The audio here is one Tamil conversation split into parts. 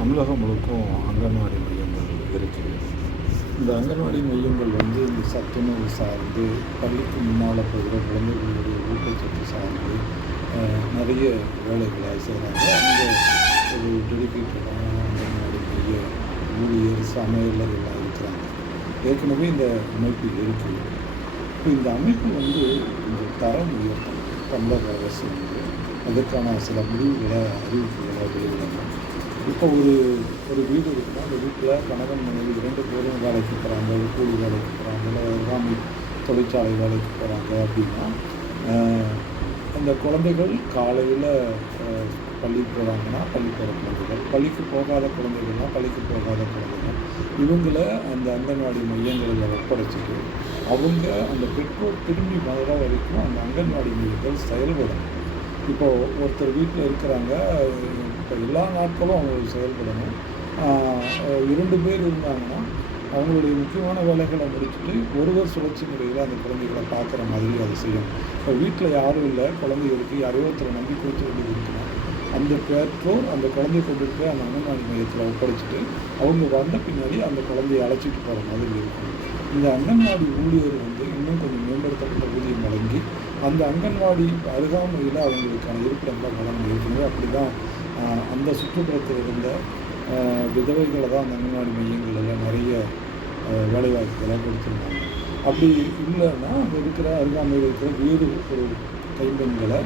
தமிழகம் முழுக்கும் அங்கன்வாடி மையங்கள் இருக்குது. இந்த அங்கன்வாடி மையங்கள் இந்த சத்துணவு சார்ந்து, பள்ளிக்கு முன்னால் போகிற குழந்தைகளுடைய ஊட்டச்சத்து சார்ந்து நிறைய வேலைகளை செய்கிறாங்க. அங்கே ஒரு டெடிக்கேட்டடான அங்கன்வாடி மைய ஊழியர், சமையலர் எல்லாம் இருக்கிறாங்க. ஏற்கனவே இந்த அமைப்பு இருக்குது. இப்போ இந்த அமைப்பு இந்த தரம் உயர்த்தணும். தமிழக அரசு அதற்கான சில முடிவுகளை, அறிவிப்புகளை வெளியிடணும். இப்போ ஒரு வீடு இருக்குன்னா, அந்த வீட்டில் கணவன் மனைவி 2 பேரும் வேலைக்கு போகிறாங்க, கூலி வேலைக்கு போகிறாங்க, இல்லை அருகாமை தொழிற்சாலை வேலைக்கு போகிறாங்க அப்படின்னா, அந்த குழந்தைகள் காலையில் பள்ளிக்கு போகிறாங்கன்னா பள்ளி போகிற குழந்தைகள், பள்ளிக்கு போகாத குழந்தைகள்னால் பள்ளிக்கு போகாத குழந்தைகள், இவங்களை அந்த அங்கன்வாடி மையங்களில் ஒப்படைச்சிட்டு அவங்க அந்த பெற்றோர் திரும்பி வர வரைக்கும் அந்த அங்கன்வாடி மையங்கள் செயல்படும். இப்போது ஒருத்தர் வீட்டில் இருக்கிறாங்க, இப்போ எல்லா நாட்களும் அவங்க செயல்படணும். 2 பேர் இருந்தாங்கன்னா அவங்களுடைய முக்கியமான வேலைகளை முடிச்சுட்டு ஒருவர் சுழற்சி முறையில் அந்த குழந்தைகளை பார்க்குற மாதிரி அதை செய்யணும். இப்போ வீட்டில் யாரும் இல்லை, குழந்தைகளுக்கு யாரையோ ஒருத்தரை நம்பி கொடுத்து வேண்டியது இருக்குன்னா, அந்த பெற்றோர் அந்த குழந்தைய கொண்டு போய் அந்த அங்கன்வாடி மையத்தில் ஒப்படைச்சிட்டு அவங்க வந்த பின்னாடி அந்த குழந்தையை அழைச்சிட்டு போகிற மாதிரி இருக்கும். இந்த அங்கன்வாடி ஊழியர் இன்னும் கொஞ்சம் மேம்படுத்தப்பட்ட ஊதியம் வழங்கி அந்த அங்கன்வாடி அருகாமையில் அவங்களுக்கான இருப்பிடங்களை வழங்க இருக்குது. அப்படி தான் அந்த சுற்றுப்புறத்தில் இருந்த விதவைகளை தான் அந்த அங்கன்வாடி மையங்களில் நிறைய வேலைவாய்ப்புகளை கொடுத்துருந்தாங்க. அப்படி இல்லைன்னா அங்கே இருக்கிற அருகாமையில் இருக்கிற வேறு ஒரு கைம்பெண்களை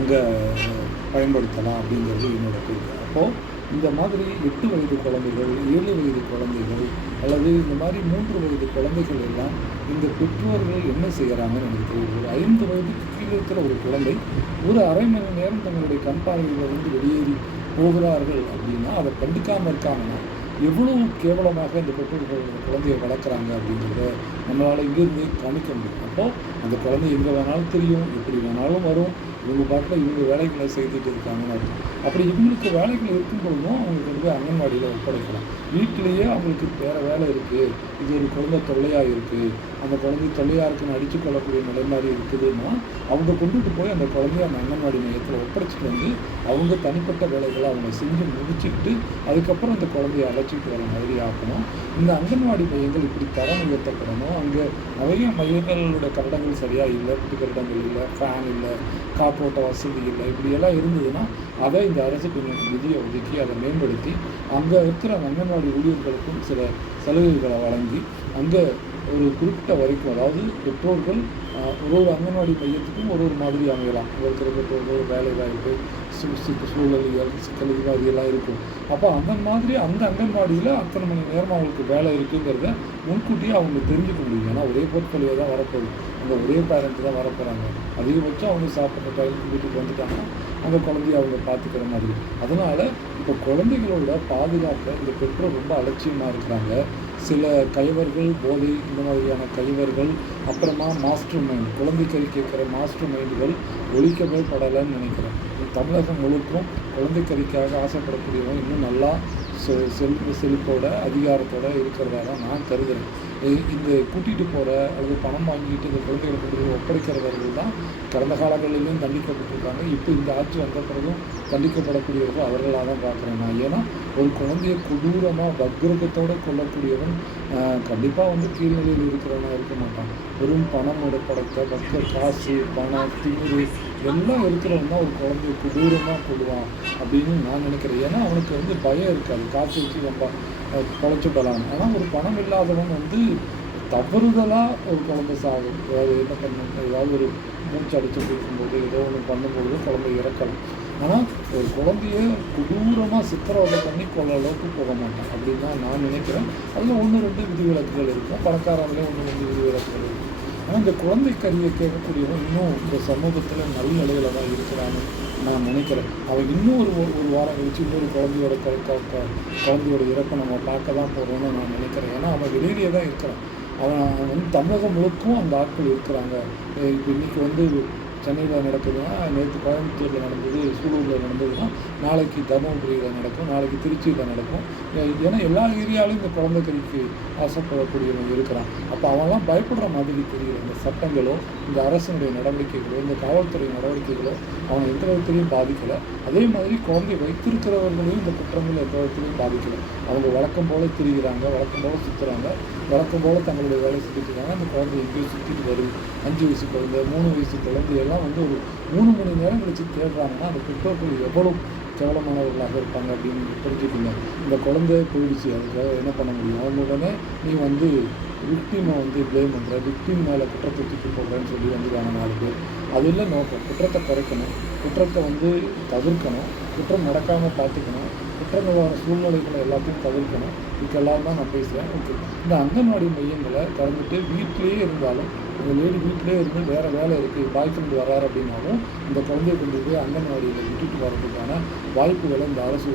அங்கே பயன்படுத்தலாம் அப்படிங்கிறது என்னோடய கருத்து. அப்போது இந்த மாதிரி 8 வயது குழந்தைகள், 7 வயது குழந்தைகள் அல்லது இந்த மாதிரி 3 வயது குழந்தைகள் எல்லாம் இந்த பெற்றோர்கள் என்ன செய்கிறாங்கன்னு எனக்கு தெரியும். ஒரு 5 வயதுக்கு கீழே இருக்கிற ஒரு குழந்தை ஒரு அரை மணி நேரம் தங்களுடைய கண் பார்வையிலிருந்து வெளியேறி போகிறார்கள் அப்படின்னா அதை கண்டுக்காமல் இருக்காங்கன்னா எவ்வளவு கேவலமாக இந்த பெற்றோர்கள் அந்த குழந்தையை வளர்க்குறாங்க அப்படிங்கிறத நம்மளால் இங்கேருந்தே கணிக்க முடியும். அப்போது அந்த குழந்தை எங்கே வேணாலும் தெரியும், எப்படி வேணாலும் வரும், இவங்க பாட்டில் இவங்க வேலைகளை செய்துட்டு இருக்காங்கன்னு அர்த்தம். அப்படி இவங்களுக்கு வேலைகள் இருக்கும் பொழுதும் அவங்களுக்கு அங்கன்வாடியில் ஒப்படைக்கலாம். வீட்டிலேயே அவங்களுக்கு வேறு வேலை இருக்குது, இது ஒரு குழந்தை தொல்லையாக இருக்குது, அந்த குழந்தை தொல்லையாக இருக்குன்னு அடித்து கொள்ளக்கூடிய நிலை மாதிரி இருக்குதுன்னா அவங்க கொண்டுட்டு போய் அந்த குழந்தைய அந்த அங்கன்வாடி மையத்தில் ஒப்படைச்சிட்டு அவங்க தனிப்பட்ட வேலைகளை அவங்க செஞ்சு முடிச்சுக்கிட்டு அதுக்கப்புறம் அந்த குழந்தைய அழைச்சிட்டு வர மாதிரி ஆக்கணும். இந்த அங்கன்வாடி மையங்கள் இப்படி தரம் உயர்த்தப்படணும். அங்கே நிறைய மையங்களோட கட்டடங்கள் சரியாக இல்லை, புது கட்டடங்கள் இல்லை, ஃபேன் இல்லை, காற்றோட்ட வசதி இல்லை, இப்படியெல்லாம் இருந்ததுன்னா அதை இந்த அரசு கொஞ்சம் நிதியை ஒதுக்கி அதை மேம்படுத்தி அங்கே இருக்கிற அங்கன்வாடி ஊழியர்களுக்கும் சில சலுகைகளை வழங்கி அங்கே ஒரு குறிப்பிட்ட வரைக்கும், அதாவது பெற்றோர்கள் ஒரு அங்கன்வாடி மையத்துக்கும் ஒரு மாதிரி அமையலாம். இருக்கிற பெற்றோர்கள் வேலை வாய்ப்பு, சூழலியல் சிக்கல் இது மாதிரியெல்லாம் இருக்கும். அப்போ அந்த மாதிரி அந்த அங்கன்வாடியில் அத்தனை மணி நேரம் அவங்களுக்கு வேலை இருக்குங்கிறத முன்கூட்டியே அவங்க தெரிஞ்சுக்க முடியும். ஏன்னா ஒரே போர்ட்ஃபோலியோ தான் வரப்போகுது, அந்த ஒரே பேரண்ட்டு தான் வரப்போகிறாங்க. அதிகபட்சம் அவங்க சாப்பிட்ற டைமுக்கு வீட்டுக்கு வந்துட்டாங்கன்னா அந்த குழந்தைய அவங்க பார்த்துக்கிற மாதிரி. அதனால் இப்போ குழந்தைகளோட பாதுகாப்பை இந்த பெற்றோர் ரொம்ப அலட்சியமாக இருக்கிறாங்க. சில கைவர்கள், போதை இந்த மாதிரியான கைவர்கள், அப்புறமா மாஸ்டர் மைண்ட், குழந்தை கறி கேட்குற மாஸ்டர் மைண்டுகள் ஒழிக்கவே படலைன்னு நினைக்கிறேன். தமிழகம் முழுக்கும் குழந்தை கறிக்காக ஆசைப்படக்கூடியவங்க இன்னும் நல்லா செழிப்போட அதிகாரத்தோடு இருக்கிறதா தான் நான் கருதுகிறேன். இந்த கூட்டிகிட்டு போகிற அல்லது பணம் வாங்கிட்டு இந்த குழந்தைகளை கொண்டு ஒப்படைக்கிறவர்கள் தான் கடந்த காலங்களிலும் தண்டிக்கப்பட்டிருக்காங்க. இப்போ இந்த ஆட்சி வந்த பிறகும் தண்டிக்கப்படக்கூடியவர்கள் அவர்களாக தான் பார்க்குறேன் நான். ஏன்னா ஒரு குழந்தைய கொடூரமாக வக்ரகத்தோடு கொள்ளக்கூடியவன் கண்டிப்பாக கீழ்நிலையில் இருக்கிறவனா இருக்க மாட்டான். வெறும் பணம் படத்தை காசு, பணம், திமிரு எல்லாம் இருக்கிறவன் தான் ஒரு குழந்தைய கொடூரமாக கொள்வான் அப்படின்னு நான் நினைக்கிறேன். ஏன்னா அவனுக்கு பயம் இருக்காது, காசு வச்சு ரொம்ப பொழைச்சுடலாம். ஆனால் ஒரு பணம் இல்லாதவன் தவறுதலாக ஒரு குழந்தை சாகும். ஏதாவது என்ன பண்ணணும், ஏதாவது ஒரு மூச்சு அடிச்சுட்டு இருக்கும்போது ஏதோ ஒன்று பண்ணும்போது குழந்தை இறக்கலாம். ஆனால் ஒரு குழந்தைய கொடூரமாக சித்திரவதை பண்ணி கொள்ள அளவுக்கு போக மாட்டான் அப்படின்னு தான் நான் நினைக்கிறேன். அதில் 1-2 விதிவிலக்குகள் இருக்கும், பணக்காரங்களே 1-2 விதிவிலக்குகள் இருக்கும். ஆனால் இந்த குழந்தை கறியை கேட்கக்கூடியவன் இன்னும் இந்த சமூகத்தில் நல்ல நிலையில் தான் இருக்கிறான்னு நான் நினைக்கிறேன். அவன் இன்னும் ஒரு வாரம் கழிச்சு இன்னொரு குழந்தையோட இறப்பை நம்ம பார்க்க தான் போகிறோன்னு நான் நினைக்கிறேன். ஏன்னா அவன் வெளியிலேயே தான் இருக்கிறான். அவன் தமிழகம் முழுக்கும் அந்த ஆட்கள் இருக்கிறாங்க. இப்போ இன்றைக்கி சென்னையில் நடக்குதுன்னா, நேற்று கோயம்புத்தூரில் நடந்தது, சூலூரில் நடந்ததுன்னா, நாளைக்கு தருமபுரியில் நடக்கும், நாளைக்கு திருச்சியில் நடக்கும். ஏன்னா எல்லா ஏரியாவிலும் இந்த குழந்தை கறிக்கு ஆசைப்படக்கூடியவங்க இருக்கிறான். அப்போ அவன்லாம் பயப்படுற மாதிரி தெரியல. இந்த சட்டங்களோ, இந்த அரசினுடைய நடவடிக்கைகளோ, இந்த காவல்துறை நடவடிக்கைகளோ அவனை எந்த விதத்திலையும் பாதிக்கலை. அதே மாதிரி குழந்தை வைத்திருக்கிறவர்களையும் இந்த குற்றங்கள் எந்த விதத்திலையும் பாதிக்கலை. அவங்க வழக்கம் போல் திரிகிறாங்க, வழக்கம் போல் சுற்றுறாங்க, வழக்கம் போல் தங்களுடைய வேலை செஞ்சுட்டு இருக்காங்க. அந்த குழந்தை எங்கேயோ சுற்றிட்டு வருது. 5 வயசு குழந்தை, 3 வயசு குழந்தையெல்லாம் வந்து ஒரு 3 மணி நேரம் கழிச்சு தேடுறாங்கன்னா அந்த பெற்றோர்கள் எவ்வளோ கேவலமானவர்களாக இருப்பாங்க அப்படின்னு தெரிஞ்சுக்கோங்க. இந்த குழந்தை போயிடுச்சு, அதுக்காக என்ன பண்ண முடியும்? அவங்க உடனே நீ வந்து விக்டிமை வந்து ப்ளேம் பண்ணுற, விக்டிம் மேலே குற்றத்தை தூக்கி போடுறேன்னு சொல்லி வந்து வேணும் 4 பேர். அது இல்லை நோக்கம். குற்றத்தை குறைக்கணும், குற்றத்தை வந்து தவிர்க்கணும், குற்றம் நடக்காமல் பார்த்துக்கணும், குற்றங்களான சூழ்நிலைகளை எல்லாத்தையும் தவிர்க்கணும். இதுக்கெல்லாம் தான் நான் பேசுகிறேன். ஓகே, இந்த அங்கன்வாடி மையங்களை திறந்துட்டு வீட்டிலேயே இருந்தாலும், இந்த லேடி வீட்டிலே இருந்து வேறு வேலை இருக்குது, பாய் ஃப்ரெண்டு வர்றாரு அப்படின்னாலும் இந்த குழந்தைய கொண்டு போய் அங்கன்வாடியில் விட்டுட்டு வர்றதுக்கான வாய்ப்புகளை இந்த அரசு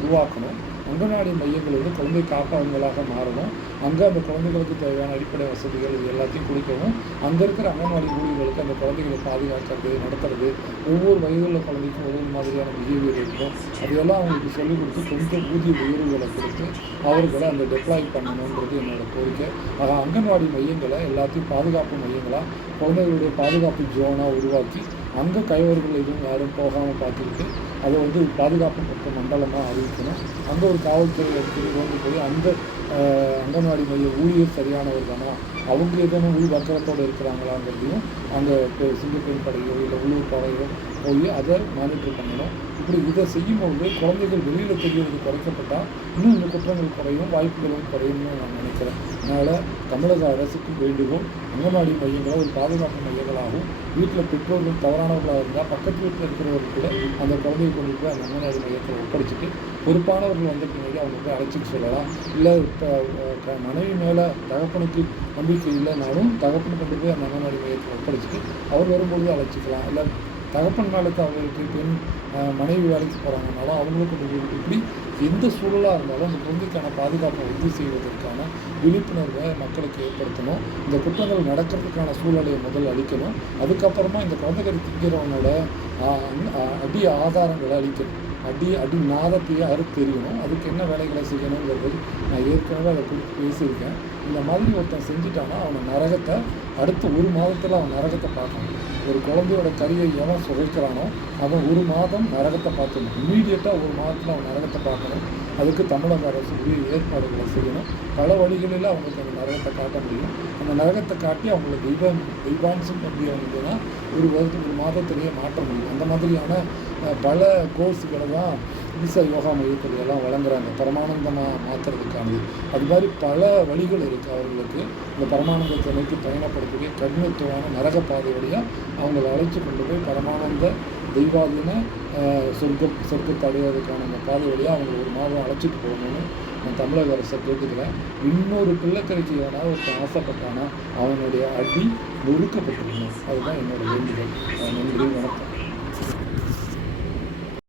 உருவாக்கணும். அங்கன்வாடி மையங்கள் வந்து குழந்தை காப்பகங்களாக மாறணும். அங்கே அந்த குழந்தைகளுக்கு தேவையான அடிப்படை வசதிகள் இது எல்லாத்தையும் கொடுக்கவும், அங்கே இருக்கிற அங்கன்வாடி ஊழியர்களுக்கு அந்த குழந்தைகளை பாதுகாக்கிறது, நடத்துறது, ஒவ்வொரு வயதுள்ள குழந்தைக்கும் ஒவ்வொரு மாதிரியான பிஹேவியர் இருக்கும். அதையெல்லாம் அவங்களுக்கு சொல்லிக் கொடுத்து கொஞ்சம் ஊதிய உயர்வுகளை கொடுத்து அவர்களை அந்த டெப்ளாய் பண்ணணுன்றது என்னோடய கோரிக்கை. ஆக அங்கன்வாடி மையங்களை எல்லாத்தையும் பாதுகாப்பு மையங்களாக, குழந்தைகளுடைய பாதுகாப்பு ஜோனாக உருவாக்கி அங்கே கைவர்கள் எதுவும் யாரும் போகாமல் பார்த்துக்கிட்டு அதை வந்து பாதுகாப்பு பக்க மண்டலமாக அறிவிக்கணும். அங்கே ஒரு காவல்துறை எடுத்துகிட்டு கொண்டு போய் அந்த அங்கன்வாடி மைய ஊழியர் சரியானவர் தானா, அவங்க ஏதேனும் உள் வக்கரத்தோடு இருக்கிறாங்களாங்கிறதையும் அங்கே சிங்கப்பெண் படையோ இல்லை உள்ளூர் படையோ போய் அதை மானிட்டர் பண்ணணும். இப்படி இதை செய்யும்போது குழந்தைகள் வெளியில் தெரியறது குறைக்கப்பட்டால் இன்னும் இந்த குற்றங்கள் குறையும், வாய்ப்புகளும் குறையும்னு நான் நினைக்கிறேன். அதனால் தமிழக அரசுக்கு வேண்டுகோள், அங்கன்வாடி மையங்களை ஒரு பாதுகாப்பு மையங்களாகவும், வீட்டில் பெற்றோர்கள் தவறானவர்களாக இருந்தால் பக்கத்து வீட்டில் இருக்கிறவர்கள் கூட அந்த குழந்தையை கொண்டு போய் அந்த அங்கன்வாடி மையத்தில் ஒப்படைச்சிட்டு பொறுப்பானவர்கள் வந்த பின்னாடி அவங்க போய் அழைச்சிட்டு சொல்லலாம். இல்லை மனைவி மேலே தகப்பனுக்கு நம்பிக்கை இல்லைனாலும் தகப்பனு கொண்டு போய் அந்த அங்கன்வாடி மையத்தில் ஒப்படைச்சிட்டு அவர் வரும்பொழுது அழைச்சிக்கலாம். இல்லை தகப்பன் வேலைக்கு அவங்களுக்கு பெண் மனைவி வேலைக்கு போகிறாங்கனாலும் அவங்களுக்கு கொண்டு இப்படி எந்த சூழலாக இருந்தாலும் அந்த குழந்தைக்கான பாதுகாப்பை உறுதி செய்வதற்கான விழிப்புணர்வை மக்களுக்கு ஏற்படுத்தணும். இந்த குற்றங்கள் நடக்கிறதுக்கான சூழலையை முதல் அளிக்கணும். அதுக்கப்புறமா இந்த குழந்தைக்கறி திங்கிறவனோட அடி ஆதாரங்களை அளிக்கணும். அடி நாதத்தையே தெரியணும். அதுக்கு என்ன வேலைகளை செய்யணுங்கிறது நான் ஏற்கனவே அதை குறித்து பேசியிருக்கேன். இந்த மாதிரி ஒருத்தன் செஞ்சுட்டானா அவனை நரகத்தை அடுத்த 1 மாதத்தில் அவன் நரகத்தை பார்க்கணும். ஒரு குழந்தையோட கறியை எவன் சுவைக்கிறானோ அவன் 1 மாதம் நரகத்தை பார்க்கணும். இம்மீடியட்டாக 1 மாதத்தில் அவன் நரகத்தை பார்க்கணும். அதுக்கு தமிழக அரசு உரிய ஏற்பாடுகளை செய்யணும். பல வழிகளில் அவங்களுக்கு அந்த நரகத்தை காட்ட முடியும். அந்த நரகத்தை காட்டி அவங்களை தெய்வாம்சம் அப்படின்னா 1 மாதத்திலேயே மாற்ற முடியும். அந்த மாதிரியான பல கோர்ஸுகளை தான் ஈசா யோகா மையத்தில் எல்லாம் வழங்குறாங்க, பரமானந்தமாக மாற்றுறதுக்கானது. அது மாதிரி பல வழிகள் இருக்குது அவர்களுக்கு. இந்த பரமானந்தத்தை நோக்கி பயணப்படக்கூடிய கடினத்துவான நரக பாதை வழியாக அவங்களை அழைச்சி கொண்டு போய் பரமானந்த தெய்வாதீன சொர்க்கத்தை அடைவதற்கான அந்த பாதை வழியாக அவங்களை 1 மாதம் அழைச்சிட்டு போகணும்னு நான் தமிழக அரசை கேட்டுக்கிறேன். இன்னொரு பிள்ளைக்கறிக்கு எவனாவது ஒருத்தன் ஆசைப்பட்டானா அவனுடைய அடி நொறுக்கப்பட்டிருக்கணும். அதுதான் என்னோட வேண்டுகோள். நன்றி, வணக்கம்.